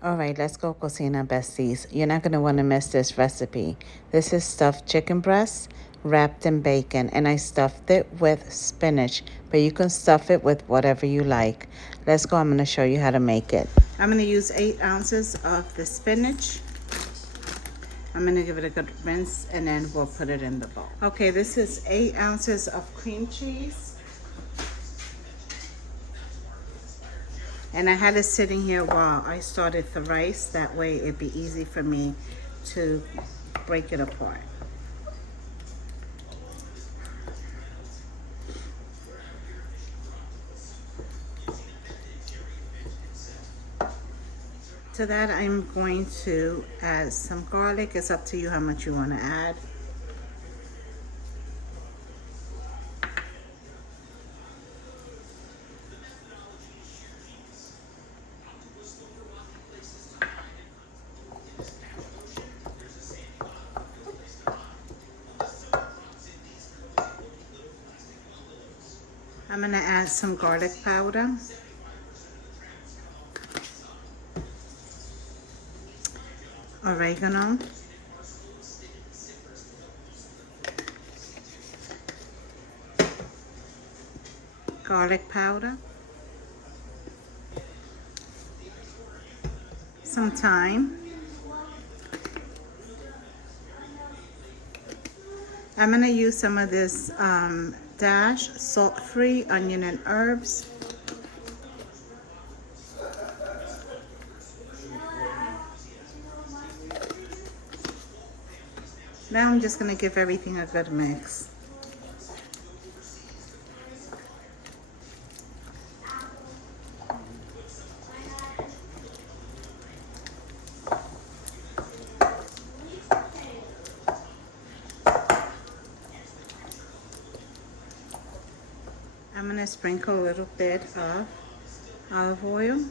All right, let's go cocina, besties. You're not going to want to miss this recipe. This is stuffed chicken breast wrapped in bacon, and I stuffed it with spinach, but you can stuff it with whatever you like. Let's go. I'm going to show you how to make it. I'm going to use 8 ounces of the spinach. I'm going to give it a good rinse, and then we'll put it in the bowl. Okay, this is 8 ounces of cream cheese. And I had it sitting here while I started the rice. That way it'd be easy for me to break it apart. To that, I'm going to add some garlic. It's up to you how much you want to add. I'm going to add some garlic powder. Oregano. Garlic powder. Some thyme. I'm going to use some of this dash salt-free onion and herbs. Now I'm just going to give everything a good mix. I'm going to sprinkle a little bit of olive oil.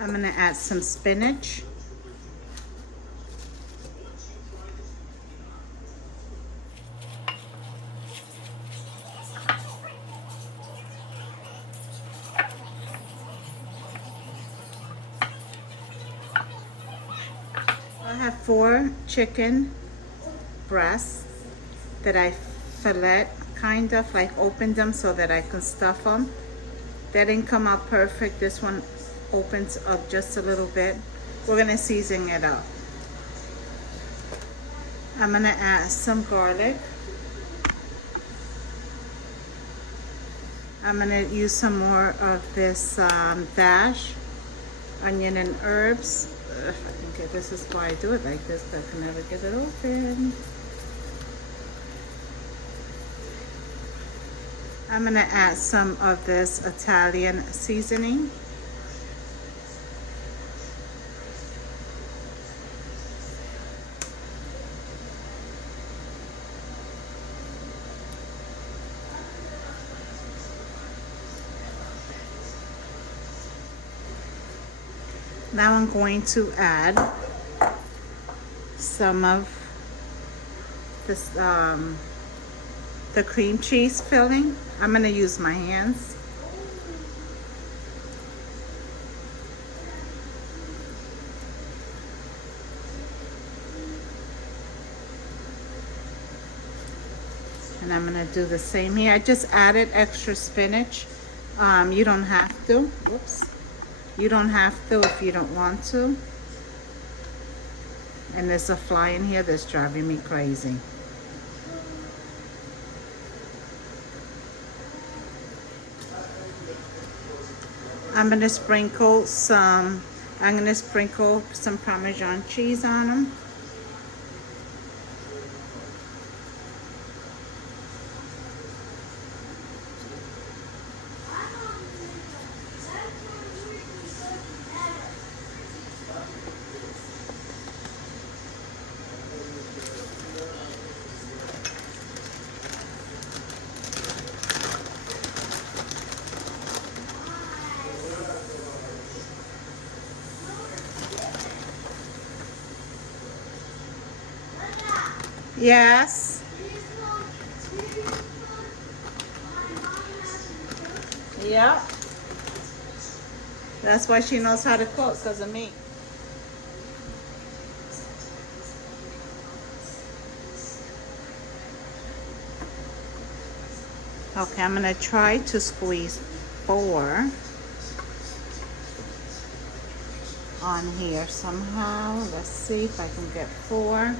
I'm going to add some spinach. I have 4 chicken breasts that I fillet, kind of like opened them so that I can stuff them. That didn't come out perfect. This one opens up just a little bit. We're going to season it up. I'm going to add some garlic. I'm going to use some more of this dash, onion and herbs. If I can get this, is why I do it like this, but I can never get it open. I'm going to add some of this Italian seasoning. Now I'm going to add some of this, the cream cheese filling. I'm going to use my hands. And I'm going to do the same here. I just added extra spinach. You don't have to. Whoops. You don't have to if you don't want to. And there's a fly in here that's driving me crazy. I'm going to sprinkle some Parmesan cheese on them. Yes. Yep. That's why she knows how to cook, because of me. Okay, I'm gonna try to squeeze 4 on here somehow. Let's see if I can get 4.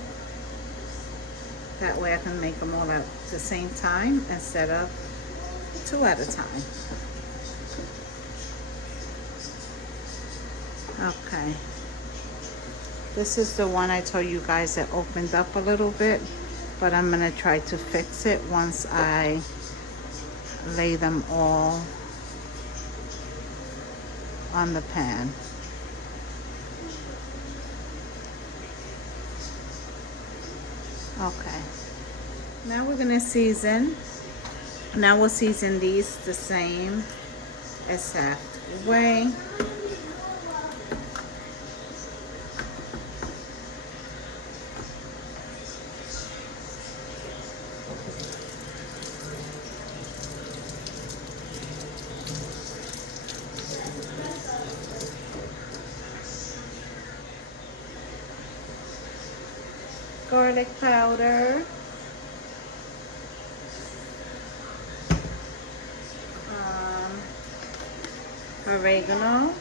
That way I can make them all at the same time instead of 2 at a time. Okay. This is the one I told you guys that opened up a little bit, but I'm gonna try to fix it once I lay them all on the pan. Okay. Now we're gonna season. Now we'll season these the same exact way. Garlic powder, oregano,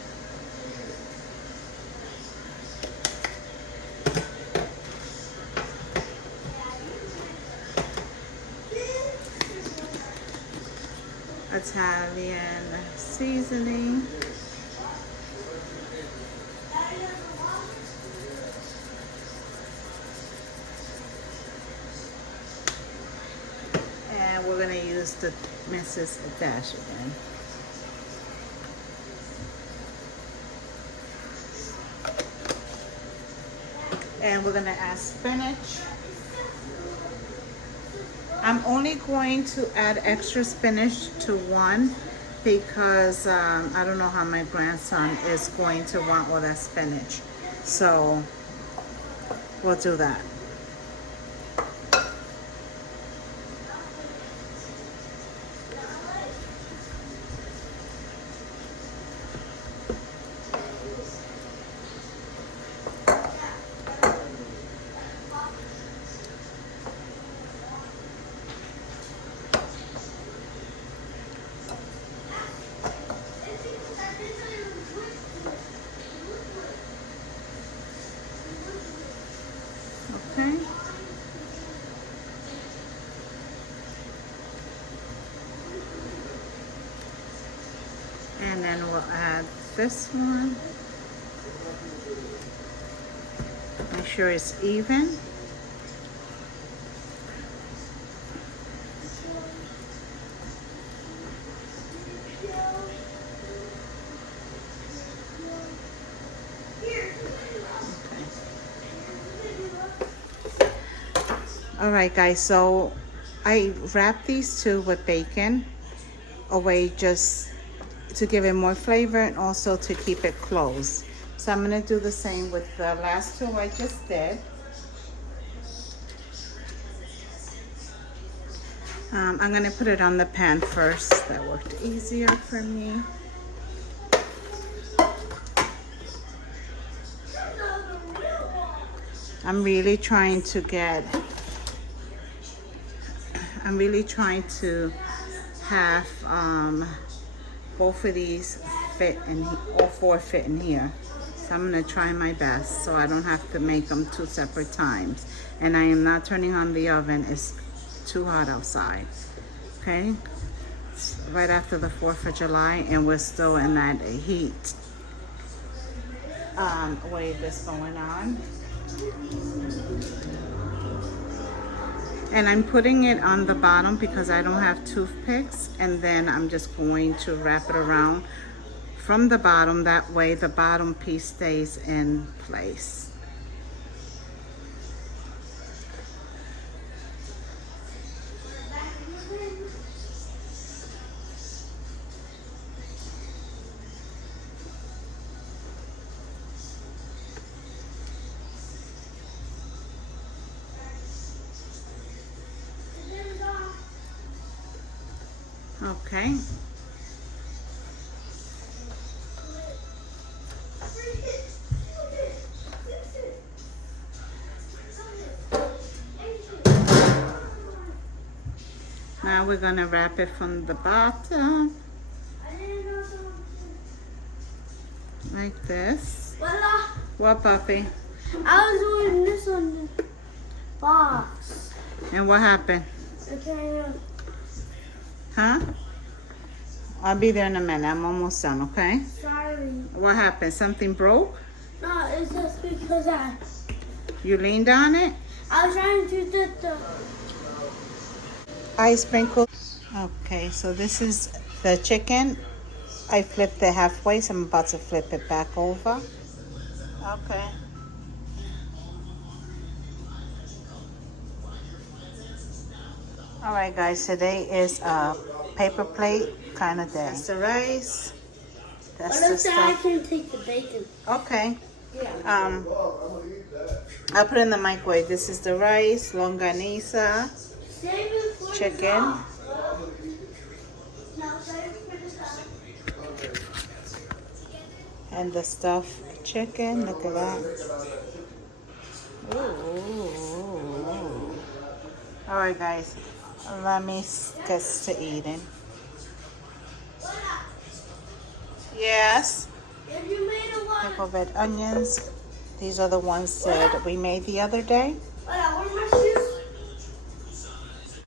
Italian seasoning, and we're going to use the Mrs. Dash again. And we're going to add spinach. I'm only going to add extra spinach to 1 because I don't know how my grandson is going to want all that spinach. So we'll do that. Okay. And then we'll add this one. Make sure it's even. All right, guys, so I wrap these 2 with bacon away just to give it more flavor and also to keep it closed. So I'm gonna do the same with the last 2 I just did. I'm gonna put it on the pan first. That worked easier for me. I'm really trying to have both of these fit in, all 4 fit in here. So I'm gonna try my best so I don't have to make them 2 separate times. And I am not turning on the oven, it's too hot outside. Okay, it's right after the 4th of July and we're still in that heat wave that's going on. And I'm putting it on the bottom because I don't have toothpicks, and then I'm just going to wrap it around from the bottom. That way the bottom piece stays in place. Okay. Now we're gonna wrap it from the bottom. Like this. Voila. What, puppy? I was doing this on the box. And what happened? Okay. Huh? I'll be there in a minute. I'm almost done, okay? Sorry. What happened? Something broke? No, it's just because You leaned on it? I was trying to do the. I sprinkled. Okay, so this is the chicken. I flipped it halfway, so I'm about to flip it back over. Okay. All right, guys, today is a paper plate kind of day. That's the rice. That's What the if I stuff. can take the bacon? Okay. Yeah. I'll put it in the microwave. This is the rice, longaniza, Save it for chicken. No, save it for the salad. And the stuffed chicken. Look at that. Ooh. All right, guys. Let me get to eating. Yes. If you made a lot. Pickled red onions. These are the ones that we made the other day.